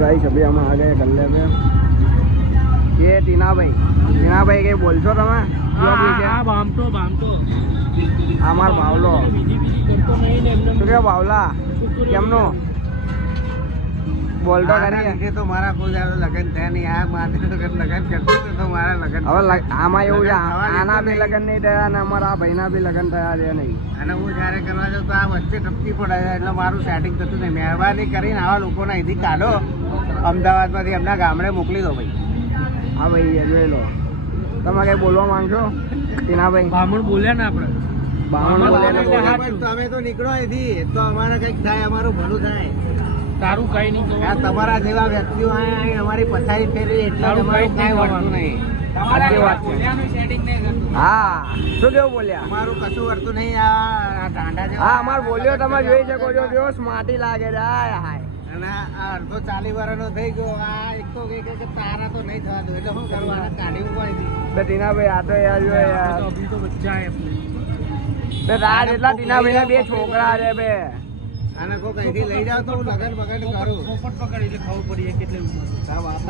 Guys अभी हम आ गए गल्ले पे। ये टीना भाई कई बोलशो તમે અમાર ભાવલો શું કે ભાવલા કેમનો બોલતો કરી તો મારા કોઈ દાડો લગન થયા નહીં આ મારે લગન કરતું તો મારા લગન હવે આમાં એવું છે આના બી લગન નહીં થયા અને અમારા ભાઈના બી લગન થયા છે નહીં અને હું જ્યારે કરવા જાઉં તો આ વચ્ચે ટપકી પડે એટલે મારું સેટિંગ થતું નહીં મહેરબાની કરીને આવા લોકોને અહીંથી કાઢો અમદાવાદમાંથી એમના ગામડે મોકલી દો ભાઈ હા ભાઈ જોઈ લો તમે કઈ બોલવા માંગશો ટીનાભાઈ બામણ બોલ્યા ને આપણે બામણ બોલે ને બોલે તમે તો નીકળો અહીંથી તો અમારે કંઈક થાય અમારું ભલું થાય તારું કઈ નહીં આ તમારા જેવા વ્યક્તિઓ અમારી પથારી ફેરવી એટલે અમારું કાંઈ વર્તું નહીં સાચી વાત છે હા શું કેવું બોલ્યા અમારું કશું વર્તું નહીં આ ટાંડા જેવા હા અમાર બોલ્યો તમે જોઈ શકો છો કેવો સ્માર્ટી લાગે છે હાય હાય અને આ અડધો 40 વર્ષનો થઈ ગયો આ એક તો કે તારા તો નહીં થવા દો એટલે શું કરવાના કાઢી ઉપાય તો ટીનાભાઈ આ તો યાર જો યાર અભી તો બચ્ચા હે अपने તો રાજ એટલા ટીનાભાઈ બે છોકરા છે બે આને કોઈ કઈથી લઈ જાવ તો હું લગન બગન કરું પોપટ પકડ એટલે ખબર પડી કેટલે ઉંમર હા, વાત.